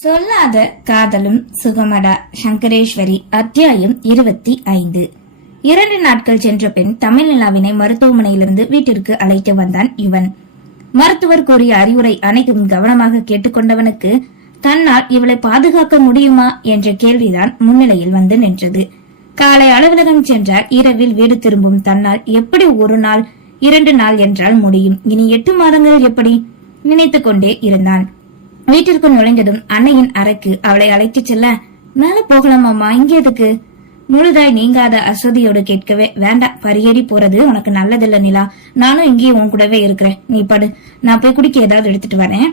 சொல்லாத காதலும் சுகமடா சங்கரேஸ்வரி அத்தியாயம் இருபத்தி ஐந்து. இரண்டு நாட்கள் சென்ற பின் தமிழ்நிலாவினை மருத்துவமனையிலிருந்து வீட்டிற்கு அழைத்து வந்தான் இவன். மருத்துவர் கூறிய அறிவுரை அனைத்தும் கவனமாக கேட்டுக்கொண்டவனுக்கு தன்னால் இவளை பாதுகாக்க முடியுமா? என்ற கேள்விதான் முன்னிலையில் வந்து நின்றது. காலை அலுவலகம் சென்றால் இரவில் வீடு திரும்பும் தன்னால் எப்படி ஒரு நாள் இரண்டு நாள் என்றால் முடியும். இனி எட்டு மாதங்கள் எப்படி? நினைத்துக்கொண்டே இருந்தான். வீட்டிற்கு நுழைந்ததும் அன்னையின் அறைக்கு அவளை அழைத்துச் செல்ல மேல போகலாமாமா இங்க எதுக்கு? முழுதாய் நீங்காத அசதியோடு கேட்கவே வேண்டாம். பரியேறி போறது உனக்கு நல்லதில்ல நிலா. நானும் இங்கேயே உன் கூடவே இருக்கிறேன். நீ படு. நான் போய் குடிக்க ஏதாவது எடுத்துட்டு வரேன்.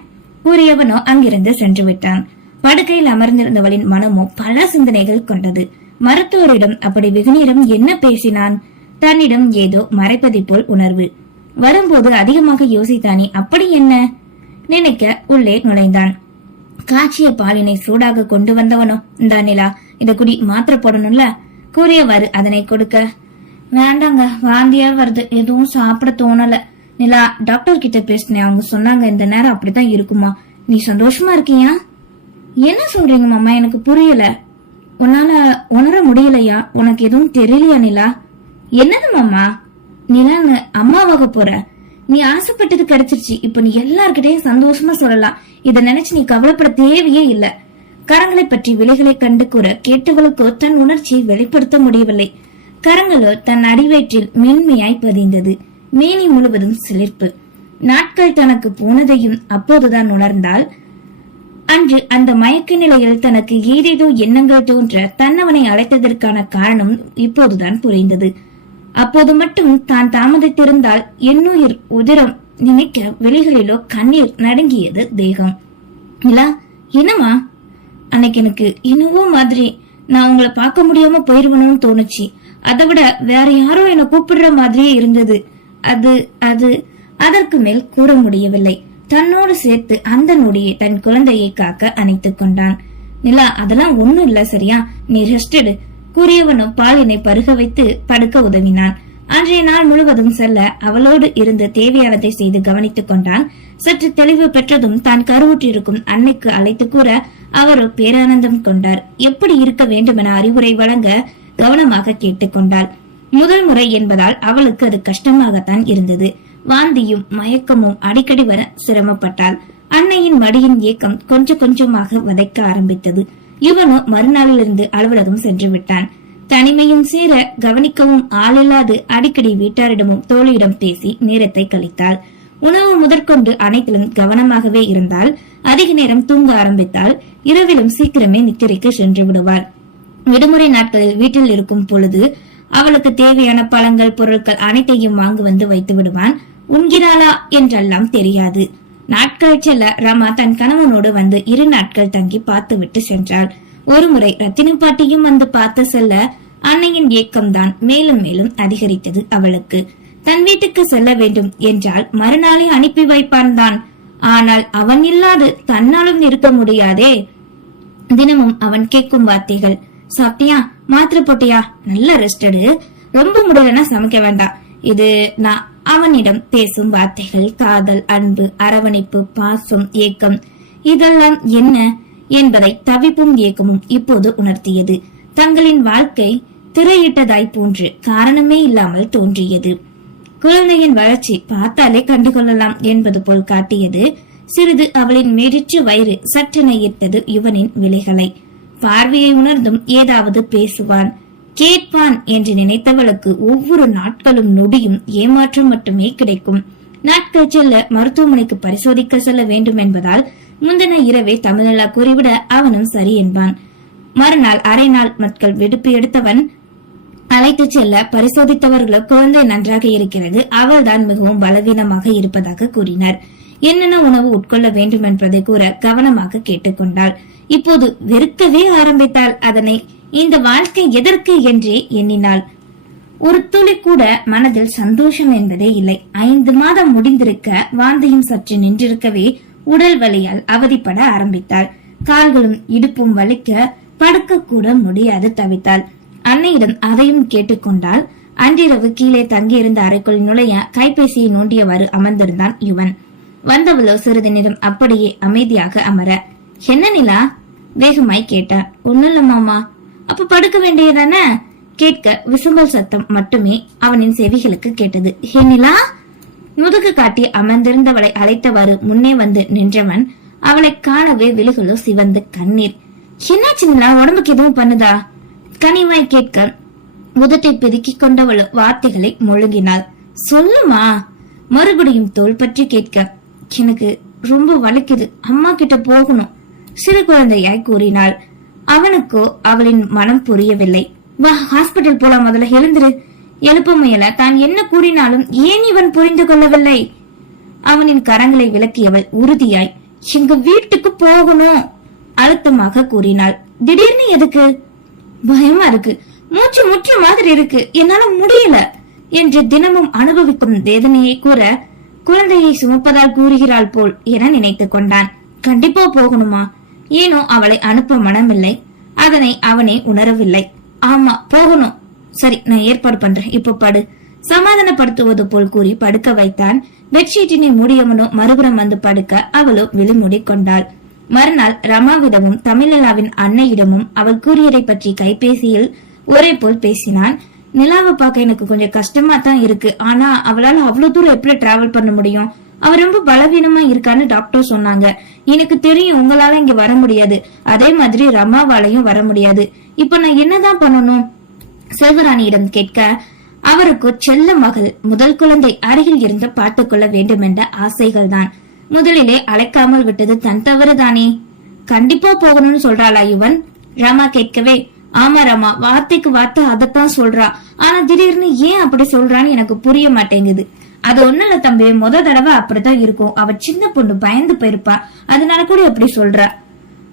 கூறியவனோ அங்கிருந்து சென்று விட்டான். படுக்கையில் அமர்ந்திருந்தவளின் மனமோ பல சிந்தனைகள் கொண்டது. மருத்துவரிடம் அப்படி வெகுநேரம் என்ன பேசினான்? தன்னிடம் ஏதோ மறைப்பதை போல் உணர்வு. வரும்போது அதிகமாக யோசித்தானே அப்படி என்ன? நினைக்க உள்ளே நுழைந்தான். காய்ச்சிய பாலினை சூடாக கொண்டு வந்தவனோ? இந்தா நிலா இத குடி மாத்திரை போடணும்ல? கூறியவாறு அதனை கொடுக்க. வேண்டாங்க வாந்தியா வருது. எதுவும் சாப்பிட தோணல. நிலா டாக்டர் கிட்ட பேசினேன். அவங்க சொன்னாங்க இந்த நேரம் அப்படிதான் இருக்குமா. நீ சந்தோஷமா இருக்கியா? என்ன சொல்றீங்க மாமா? எனக்கு புரியல. உன்னால உணர முடியலையா? உனக்கு எதுவும் தெரியலையா நிலா? என்னது மாமா? நிலான்னு அம்மாவாக போற. நீ ஆசைப்பட்டது கிடைச்சிருச்சு. இப்ப நீ எல்லார்கிட்டயும் சந்தோஷமா சொல்லலாம். இத நினைச்சு நீ கவலைப்பட தேவையே இல்ல. கரங்களை பற்றி விலைகளை கண்டு கூற கேட்டவளுக்கோ தன் உணர்ச்சியை வெளிப்படுத்த முடியவில்லை. கரங்களோ தன் அடிவயிற்றில் மென்மையாய் பதிந்தது. மேனி முழுவதும் சிலிர்ப்பு. நாட்கள் தனக்கு போனதையும் அப்போதுதான் உணர்ந்தால் அன்று அந்த மயக்க நிலையில் தனக்கு ஏதேதோ எண்ணங்கள் தோன்ற தன்னவனை அழைத்ததற்கான காரணம் இப்போதுதான் புரிந்தது. அப்போது மட்டும் தான் தாமதித்திருந்தால் எண்ணுயிர் உதிரம் நினைக்க வெளிகளிலோ கண்ணீர் நடுங்கியது தேகம். நிலா என்னமா அன்னைக்கு எனக்கு என்னவோ மாதிரி நான் உங்களை பார்க்க முடியாம போயிருவணும்னு தோணுச்சு. அதை விட வேற யாரோ என்ன கூப்பிடுற மாதிரியே இருந்தது. அது அது அதற்கு மேல் கூற முடியவில்லை. தன்னோடு சேர்த்து அந்த நொடியை தன் குழந்தையை காக்க அணைத்துக் கொண்டான். நிலா அதெல்லாம் ஒண்ணும் இல்ல சரியா? நீ ரெஸ்ட் கூறியவனும் பாலினை பருக வைத்து படுக்க உதவினான். அன்றைய நாள் முழுவதும் செல்ல அவளோடு இருந்து தேவையானதை செய்து கவனித்துக் கொண்டான். சற்று தெளிவு பெற்றதும் தான் கருவுற்றிருக்கும் அன்னைக்கு அழைத்து கூற அவரோ பேரானந்தம் கொண்டார். எப்படி இருக்க வேண்டுமென அறிவுரை வழங்க கவனமாக கேட்டுக்கொண்டாள் முதல் முறை என்பதால் அவளுக்கு அது கஷ்டமாகத்தான் இருந்தது. வாந்தியும் மயக்கமும் அடிக்கடி வர சிரமப்பட்டாள். அன்னையின் மடியின் ஏக்கம் கொஞ்சம் கொஞ்சமாக வதைக்க ஆரம்பித்தது. இவனும் மறுநாளிலிருந்து அலுவலகம் சென்று விட்டான். தனிமையும் சேர கவனிக்கவும் ஆளில்லாது அடிக்கடி வீட்டாரிடமும் தோழியிடம் பேசி நேரத்தை கழித்தாள். உணவு முதற்கொண்டு அனைத்திலும் கவனமாகவே இருந்தால் அதிக நேரம் தூங்க ஆரம்பித்தால் இரவிலும் சீக்கிரமே நித்திரைக்கு சென்று விடுவார் விடுமுறை நாட்களில் வீட்டில் இருக்கும் பொழுது அவளுக்கு தேவையான பழங்கள் பொருட்கள் அனைத்தையும் வாங்கி வந்து வைத்து விடுவான். உண்கிறாளா என்றெல்லாம் தெரியாது. நாட்கள் செல்ல ராமா தன் கணவனோடு வந்து இரு நாட்கள் தங்கி பார்த்து விட்டு சென்றாள். ஒருமுறை ரத்தின பாட்டியும் வந்து பார்த்து செல்ல அன்னையின் ஏக்கம்தான் மேலும் மேலும் அதிகரித்தது அவளுக்கு. தன் வீட்டுக்கு செல்ல வேண்டும் என்றால் மறுநாளை அனுப்பி வைப்பான் தான் ஆனால் அவன் இல்லாது தன்னாலும் இருக்க முடியாதே. தினமும் அவன் கேட்கும் வார்த்தைகள் சாப்பிட்டியா? மாத்திரை போட்டியா? நல்ல ரெஸ்ட் எடு. ரொம்ப முடியலன்னா சமைக்க வேண்டாம். இது நான் அவனிடம் பேசும் வார்த்தைகள் காதல் அன்பு அரவணைப்பு பாசம் ஏக்கம் இதெல்லாம் என்ன என்பதை தவிப்பும் ஏக்கமும் இப்போது உணர்த்தியது. தங்களின் வாழ்க்கை திரையிட்டதாய் போன்று காரணமே இல்லாமல் தோன்றியது. குழந்தையின் வளர்ச்சி பார்த்தாலே கண்டுகொள்ளலாம் என்பது போல் காட்டியது. சிறிது அவளின் மெடிற்று வயிறு சற்றென ஈர்த்தது யுவனின் விலைகளை பார்வையை உணர்ந்தும் ஏதாவது பேசுவான். கேட்பான் என்று நினைத்தவளுக்கு ஒவ்வொரு நாட்களும் நொடியும் ஏமாற்றம் மட்டுமே கிடைக்கும். நாட்கள் செல்ல மருத்துவமனைக்கு பரிசோதிக்க செல்ல வேண்டும் என்பதால் முந்தின இரவே தமிழலா கூறிவிட அவனும் சரி என்பான். மறுநாள் அரை நாள் மக்கள் விடுப்பு எடுத்தவன் அழைத்து செல்ல பரிசோதித்தவர்களோ குழந்தை நன்றாக இருக்கிறது அவள்தான் மிகவும் பலவீனமாக இருப்பதாக கூறினார். என்னென்ன உணவு உட்கொள்ள வேண்டும் என்பதை கூற கவனமாக கேட்டுக்கொண்டாள். இப்போது வெறுக்கவே ஆரம்பித்தாள். அதனை இந்த வாழ்க்கை எதற்கு என்றே எண்ணினாள். ஒரு துளி கூட மனதில் சந்தோஷம் என்பதே இல்லை. ஐந்து மாதம் முடிந்திருக்க வாந்தியும் சற்று நின்றிருக்கவே உடல் வலியால் அவதிப்பட ஆரம்பித்தாள். கால்களும் இடுப்பும் வலிக்க படுக்க கூட முடியாது தவித்தாள். அன்னையிடம் அதையும் கேட்டுக்கொண்டால் அன்றிரவு கீழே தங்கியிருந்த அறைக்குள் நுழைய கைபேசியை நோண்டியவாறு அமர்ந்திருந்தான் யுவன். வந்தவளோ சிறிது நேரம் அப்படியே அமைதியாக அமர என்ன நிலா? வேகமாய் கேட்டான் ஒண்ணும் இல்ல மாமா அப்ப படுக்க வேண்டியதானே? கேட்க விசும்பல் சத்தம் மட்டுமே அவனின் செவிகளுக்கு கேட்டது. ஹே நிலா முதுகு காட்டி அமர்ந்திருந்தவளை அழைத்தவாறு முன்னே வந்து நின்றவன் அவளை காணவே விழுகளோ சிவந்து கண்ணீர். என்னாச்சு நிலா உடம்புக்கு எதுவும் பண்ணுதா? கனிவாய் கேட்க உதட்டை பெருக்கி கொண்டவள் வார்த்தைகளை மொழுகினாள். சொல்லுமா? மறுபடியும் தோல் பற்றி கேட்க எனக்கு ரொம்ப வலிக்குது அம்மா கிட்ட போகணும் சிறு குழந்தையாய் கூறினாள். அவனுக்கோ அவளின் மனம் புரியவில்லை. வா ஹாஸ்பிட்டல் போலாம் முதல்ல எழுந்துரு. எழுப்ப முயல தான் என்ன கூறினாலும் ஏன் இவன் புரிந்து கொள்ளவில்லை? அவனின் கரங்களை விளக்கியவள் உறுதியாய் எங்க வீட்டுக்கு போகணும் அழுத்தமாக கூறினாள். திடீர்னு எதுக்கு? பயமா இருக்கு. மூச்சு முற்ற மாதிரி இருக்கு. என்னால முடியல என்று தினமும் அனுபவிக்கும் வேதனையை கூற குழந்தையை சுமப்பதால் கூறுகிறாள் போல் என நினைத்துக் கொண்டான். கண்டிப்பா போகணுமா? ஏனோ அவளை அனுப்ப மனமில்லை. அதனை அவனே உணரவில்லை. ஆமா போகணும். சரி நான் ஏற்பாடு பண்றேன். இப்ப படு. சமாதானப்படுத்துவது போல் கூறி படுக்க வைத்தான். பெட்ஷீட்டினை மூடியவனோ மறுபுறம் வந்து படுக்க அவளோ விழிமூடி கொண்டாள். மறுநாள் ரமாவிடமும் தமிழலாவின் அன்னையிடமும் அவள் கூறியதை பற்றி கைபேசியில் ஒரே போல் பேசினான். நிலாவை பார்க்க எனக்கு கொஞ்சம் கஷ்டமா தான் இருக்கு. ஆனா அவளால அவ்வளவு தூரம் எப்படி டிராவல் பண்ண முடியும்? அவ ரொம்ப பலவீனமா இருக்கான்னு டாக்டர் சொன்னாங்க. எனக்கு தெரியும் உங்களால இங்க வர முடியாது. அதே மாதிரி ரமாவாலையும் வர முடியாது. இப்ப நான் என்னதான் பண்ணணும்? செல்வராணியிடம் கேட்க அவருக்கு செல்ல மகள் முதல் குழந்தை அருகில் இருந்து பார்த்துக்கொள்ள வேண்டும் என்ற ஆசைகள் தான். முதலிலே அழைக்காமல் விட்டது தன் தவறு தானே கண்டிப்பா போகணும்னு சொல்றாளா இவன்? ராமா கேட்கவே ஆமா ராமா வார்த்தைக்கு வார்த்தை அதத்தான் சொல்றா. ஆனா திடீர்னு ஏன் அப்படி சொல்றான்னு எனக்கு புரிய மாட்டேங்குது. அது ஒண்ணும் இல்ல தம்பி முத தடவை அப்படிதான் இருக்கும். அவ சின்ன பொண்ணு பயந்து போயிருப்பா. அதனால கூட அப்படி சொல்றா.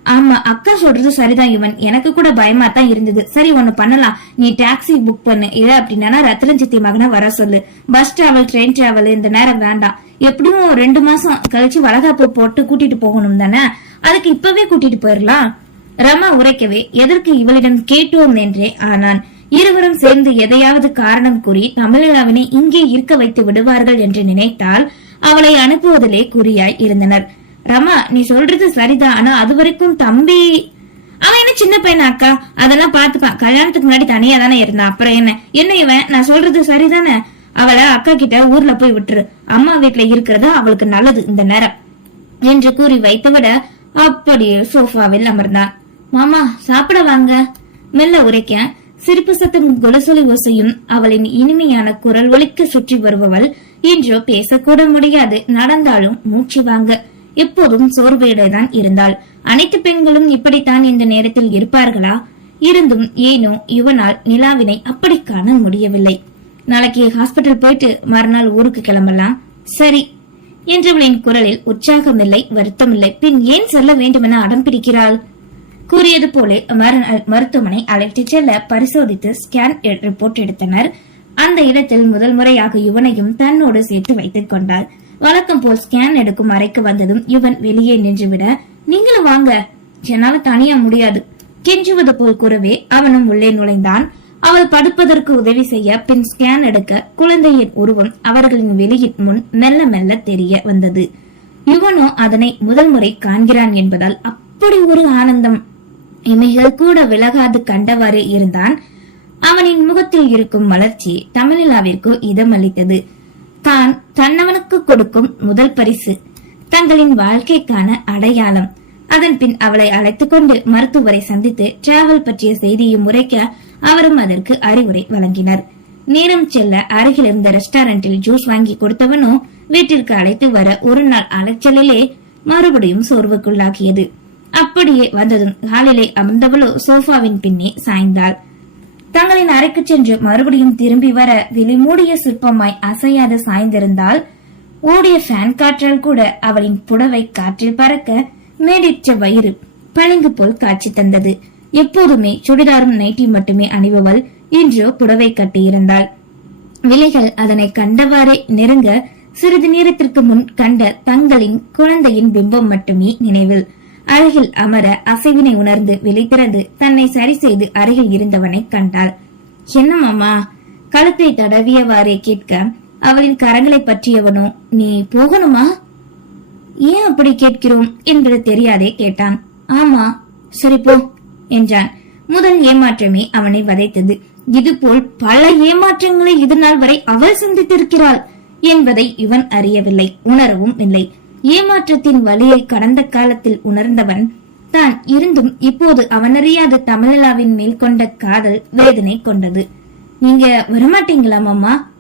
ஆமா அக்கா சொல்றது சரிதான் இவன். எனக்கு கூட பயமா தான் இருந்தது. சரி ஒண்ணு பண்ணலாம். நீ டாக்ஸி புக் பண்ணு. இல்ல அப்படின்னா ரத்னஞ்சித்தி மகனை வர சொல்லு. பஸ் டிராவல் ட்ரெயின் டிராவல் இந்த நேரம் வேண்டாம். எப்படியும் ரெண்டு மாசம் கழிச்சு வளகாப்பு போட்டு கூட்டிட்டு போகணும் தானே? அதுக்கு இப்பவே கூட்டிட்டு போயிடலாம் ரமா உரைக்கவே எதற்கு இவளிடம் கேட்டோம் என்றே ஆனான். இருவரும் சேர்ந்து எதையாவது காரணம் கூறி தமிழாவினை இங்கே இருக்க வைத்து விடுவார்கள் என்று நினைத்தால் அவளை அனுப்புவதிலே குறியாய் இருந்தனர். ரமா நீ சொல்றது சரிதான் ஆனா அது வரைக்கும் தம்பி அவன் என்ன சின்ன பையனா அக்கா? அதெல்லாம் பாத்துப்பான் கல்யாணத்துக்கு முன்னாடி தனியா தானே இருந்தான் அப்புறம் என்ன? என்ன இவன்? நான் சொல்றது சரிதானே? அவளை அக்கா கிட்ட ஊர்ல போய் விட்டுரு. அம்மா வீட்டுல இருக்கிறது அவளுக்கு நல்லது இந்த நேரம் என்று கூறி வைத்துவிட அப்படியே சோஃபாவில் அமர்ந்தான். மாமா சாப்பிட வாங்க. மெல்ல உரைக்க சிரிப்பு சத்தமும் குலசொலி ஓசையும் அவளின் இனிமையான குரல் ஒலிக்க சுற்றி வருபவள் இன்றோ பேசக்கூட முடியாது. நடந்தாலும் மூச்சு வாங்க. எப்போதும் சோர்வையுடன் இருந்தாள். அனைத்து பெண்களும் இப்படித்தான் இந்த நேரத்தில் இருப்பார்களா? இருந்தும் ஏனோ இவனால் நிலாவினை அப்படி காண முடியவில்லை. நாளைக்கு ஹாஸ்பிட்டல் போயிட்டு மறுநாள் ஊருக்கு கிளம்பலாம். சரி. என்றவளின் குரலில் உற்சாகமில்லை வருத்தமில்லை. பின் ஏன் செல்ல வேண்டுமென அடம் பிடிக்கிறாள்? கூறியது போல மறுநாள் மருத்துவமனை அழைத்துச் செல்ல பரிசோதித்து ஸ்கேன் ரிப்போர்ட் எடுத்தனர். அந்த இடத்தில் முதல் முறையாக யுவனையும் தன்னோடு சேர்த்து வைத்துக் கொண்டார். வழக்கம் போல் ஸ்கேன் எடுக்கும் அறைக்கு வந்ததும் யுவன் வெளியே நின்றுவிட நீங்களும் வாங்க. என்னால தனியா முடியாது. கெஞ்சுவது போல் கூறவே அவனும் உள்ளே நுழைந்தான். அவள் படுப்பதற்கு உதவி செய்ய பின் ஸ்கேன் எடுக்க குழந்தையின் உருவம் அவர்களின் வெளியின் முன் மெல்ல மெல்ல தெரிய வந்தது. யுவனோ அதனை முதல் முறை காண்கிறான் என்பதால் அப்படி ஒரு ஆனந்தம் இமைகள் கூட விலகாது கண்டவாறே இருந்தான். அவனின் முகத்தில் இருக்கும் மலர்ச்சி தமிழிலாவிற்கு இதமளித்தது. தான் தன்னவனுக்கு கொடுக்கும் முதல் பரிசு தங்களின் வாழ்க்கைக்கான அடையாளம். அதன் பின் அவளை அழைத்துக் கொண்டு மருத்துவரை சந்தித்து டிராவல் பற்றிய செய்தியும் உரைக்க அவரும் அதற்கு அறிவுரை வழங்கினர். நேரம் செல்ல அருகில் இருந்த ரெஸ்டாரண்டில் ஜூஸ் வாங்கி கொடுத்தவனோ வீட்டிற்கு அழைத்து வர ஒரு நாள் அலைச்சலிலே மறுபடியும் சோர்வுக்குள்ளாகியது. அப்படியே வந்ததும் ஹாலிலே அமர்ந்தவளோ சோஃபாவின் பின்னே சாய்ந்தாள். தங்களின் அறைக்கு சென்று மறுபடியும் திரும்பி வர விழிமூடிய சிற்பமாய் அசையாது சாய்ந்திருந்தால் ஓடிய ஃபேன் காற்றால் கூட அவளின் புடவை காற்றில் பறக்க மேடிற்ற வயிறு பளிங்கு போல் காட்சி தந்தது. எப்போதுமே சுடிதாரும் நைட்டி மட்டுமே அணிபவள் இன்றோ புடவை கட்டியிருந்தாள். விலைகள் அதனை கண்டவாறே நெருங்க சிறிது நேரத்திற்கு முன் கண்ட தங்களின் குழந்தையின் பிம்பம் மட்டுமே நினைவில். அருகில் அமர அசைவினை உணர்ந்து விழித்திறந்து தன்னை சரி செய்து அருகில் இருந்தவனை கண்டாள். என்ன மாமா? கழுத்தை தடவியவாறே கேட்க அவளின் கரங்களை பற்றியவனோ? நீ போகணுமா? ஏன் அப்படி கேட்கிறோம்? என்று தெரியாதே கேட்டான். ஆமா சரி போ என்றான். முதல் ஏமாற்றமே அவனை வதைத்தது. இதுபோல் பல ஏமாற்றங்களை இதுநாள் வரை அவள் சந்தித்திருக்கிறாள் என்பதை இவன் அறியவில்லை உணரவும் இல்லை. ஏமாற்றத்தின் வழியை கடந்த காலத்தில் உணர்ந்தவன் தான் இருந்தும் இப்போது அவனறியாத தமிழலாவின் மேல் கொண்ட காதல் வேதனை கொண்டது. நீங்க வரமாட்டீங்களா மாமா?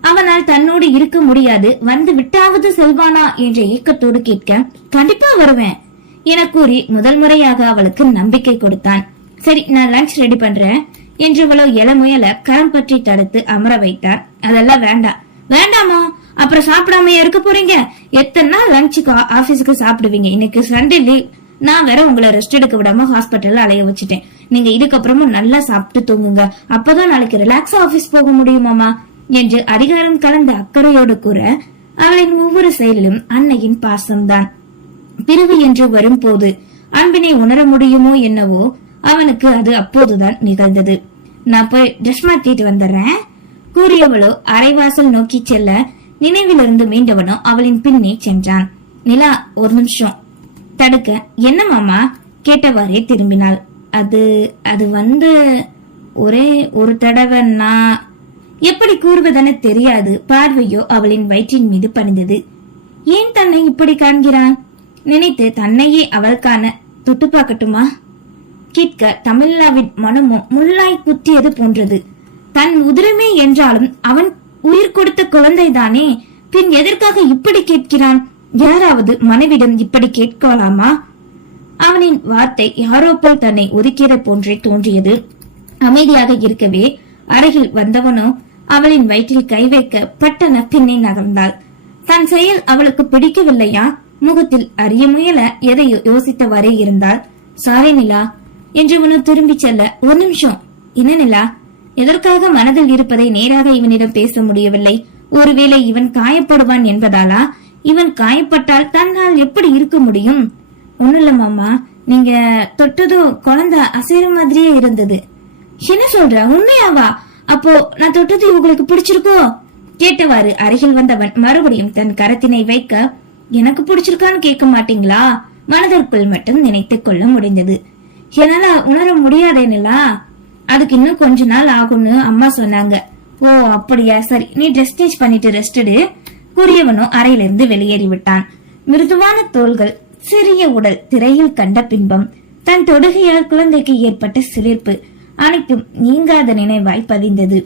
அவனால் தன்னோடு இருக்க முடியாது. வந்து விட்டாவது செல்வானா என்ற ஏக்கத்தோடு கேட்க கண்டிப்பா வருவேன் என கூறி முதல் முறையாக அவளுக்கு நம்பிக்கை கொடுத்தான். சரி நான் லஞ்ச் ரெடி பண்றேன் என்றவளோ எல முயல கரம் பற்றி தடுத்து அமர வைத்தார். அதெல்லாம் வேண்டாம். வேண்டாமா? அப்புறம் சாப்பிடாம இருக்க போறீங்க? எத்தனை நாள் லஞ்சுக்கு ஆபீஸுக்கு சாப்பிடுவீங்க? இன்னைக்கு சண்டே லீவ் நான் வேற உங்களை ரெஸ்ட் எடுக்க விடாம ஹாஸ்பிட்டல்ல அலைய வச்சுட்டேன். நீங்க இதுக்கப்புறமும் நல்லா சாப்பிட்டு தூங்குங்க. அப்பதான் நாளைக்கு ரிலாக்ஸா ஆபீஸ் போக முடியுமாமா என்று அதிகாரம் கலந்த அக்கறையோடு கூற அவளின் ஒவ்வொரு செயலிலும் அன்னையின் பாசம்தான். பிரிவு என்று வரும்போது அன்பினை உணர முடியுமோ என்னவோ அவனுக்கு அது அப்போதுதான் நிகழ்ந்தது. நான் போய் ட்ரெஸ் மாத்திட்டு வந்துடுறேன். கூறியவளோ அரைவாசல் நோக்கி செல்ல நினைவிலிருந்து மீண்டவனோ அவளின் பின்னே சென்றான். நிலா ஒரு நிமிஷம். தடுக்க என்ன மாமா? கேட்டவாறே திரும்பினாள். அது அது வந்து ஒரே ஒரு தடவை நான் எப்படி கூறுவதென தெரியாது. பார்வையோ அவளின் வயிற்றின் மீது பணிந்தது. ஏன் தன்னை இப்படி காண்கிறான்? நினைத்து தன்னையே அவளுக்கான காண தொட்டு பார்க்கட்டுமா? கேட்க தமிழாவின் மனமும் முள்ளாய் குத்தியது போன்றது. தன் உதிரமே என்றாலும் அவன் உயிர் கொடுத்த குழந்தைதானே? பின் எதற்காக இப்படி கேட்கிறான்? யாராவது மனைவிடம் இப்படி கேட்கலாமா? அவனின் வார்த்தை யாரோ போல் தன்னை ஒதுக்கியது போன்றே தோன்றியது. அமைதியாக இருக்கவே அருகில் வந்தவனோ அவளின் வயிற்றில் கை வைக்க பட்டன பின்னே நகர்ந்தாள். தன் செயல் அவளுக்கு பிடிக்கவில்லையா? முகத்தில் அறிய முயல எதை யோசித்தவாறே இருந்தாள். சாரி நிலா என்றவனோ திரும்பி செல்ல ஒரு நிமிஷம். என்ன நிலா? எதற்காக மனதில் இருப்பதை நேராக இவனிடம் பேச முடியவில்லை? ஒருவேளை இவன் காயப்படுவான் என்பதாலா? இவன் காயப்பட்டால் தன்னால் எப்படி இருக்க முடியும்? ஒண்ணு மாமா. நீங்க தொட்டதும் குழந்தை அசைற மாதிரியே இருந்தது. என்ன சொல்ற? உண்மையாவா? அப்போ நான் தொட்டது உங்களுக்கு பிடிச்சிருக்கோ? கேட்டவாறு அருகில் வந்தவன் மறுபடியும் தன் கரத்தினை வைக்க எனக்கு பிடிச்சிருக்கான்னு கேட்க மாட்டீங்களா? மனதிற்குள் மட்டும் நினைத்துக் கொள்ள முடிந்தது. என்னால உணர முடியாதேனலா? அதுக்கு இன்னும் கொஞ்ச நாள் ஆகும்னு அம்மா சொன்னாங்க. ஓ அப்படியா? சரி நீ ட்ரெஸ் சேஞ்ச் பண்ணிட்டு ரெஸ்ட் எடு. கூறியவனோ அறையிலிருந்து வெளியேறி விட்டான். மிருதுவான தோள்கள் சிறிய உடல் திரையில் கண்ட பின்பம் தன் தொடுகையால் குழந்தைக்கு ஏற்பட்ட சிலிர்ப்பு அனைத்தும் நீங்காத நினைவாய் பதிந்தது.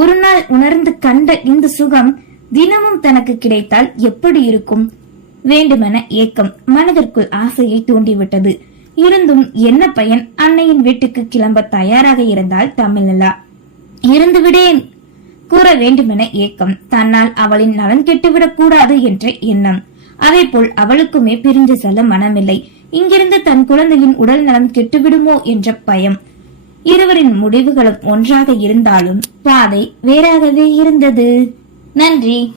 ஒரு நாள் உணர்ந்து கண்ட இந்த சுகம் தினமும் தனக்கு கிடைத்தால் எப்படி இருக்கும்? வேண்டுமென ஏக்கம் மனதிற்குள் ஆசையை தூண்டிவிட்டது. இருந்தும் என்ன பயன்? அன்னையின் வீட்டுக்கு கிளம்ப தயாராக இருந்தால் தமிழலா இருந்து விடேன் கூற வேண்டுமென ஏக்கம். தன்னால் அவளின் நலன் கெட்டுவிடக் கூடாது என்ற எண்ணம். அதே போல் அவளுக்குமே பிரிந்து செல்ல மனமில்லை. இங்கிருந்து தன் குழந்தையின் உடல் நலம் கெட்டுவிடுமோ என்ற பயம். இருவரின் முடிவுகளும் ஒன்றாக இருந்தாலும் பாதை வேறாகவே இருந்தது. நன்றி.